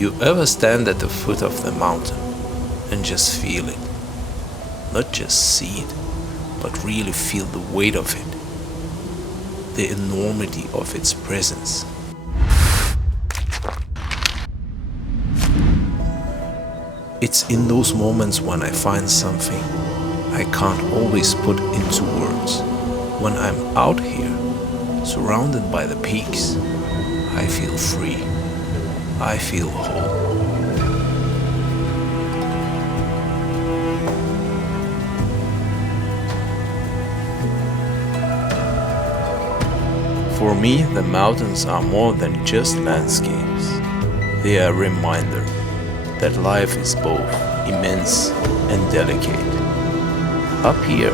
You ever stand at the foot of the mountain and just feel it? Not just see it, but really feel the weight of it, the enormity of its presence. It's in those moments when I find something I can't always put into words. When I'm out here, surrounded by the peaks, I feel free. I feel whole. For me, the mountains are more than just landscapes. They are a reminder that life is both immense and delicate. Up here,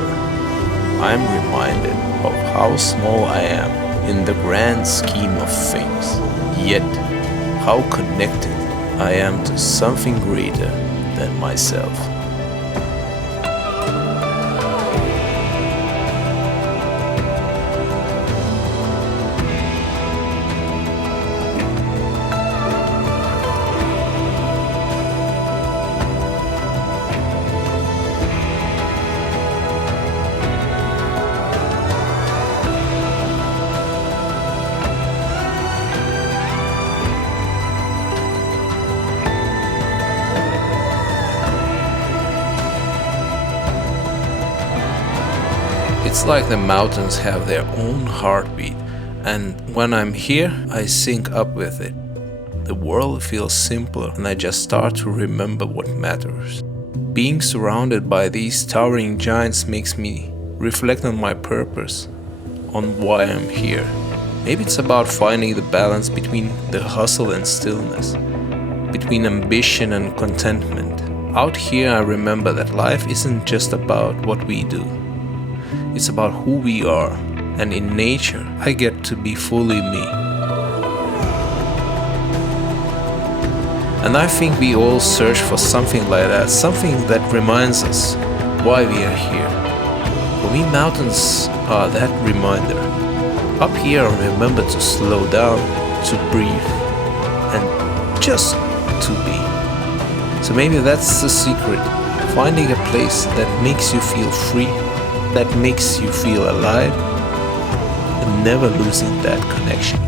I'm reminded of how small I am in the grand scheme of things, yet how connected I am to something greater than myself. It's like the mountains have their own heartbeat, and when I'm here, I sync up with it. The world feels simpler, and I just start to remember what matters. Being surrounded by these towering giants makes me reflect on my purpose, on why I'm here. Maybe it's about finding the balance between the hustle and stillness, between ambition and contentment. Out here, I remember that life isn't just about what we do. It's about who we are, and in nature, I get to be fully me. And I think we all search for something like that, something that reminds us why we are here. For me, mountains are that reminder. Up here, I remember to slow down, to breathe, and just to be. So maybe that's the secret, finding a place that makes you feel free, that makes you feel alive, and never losing that connection.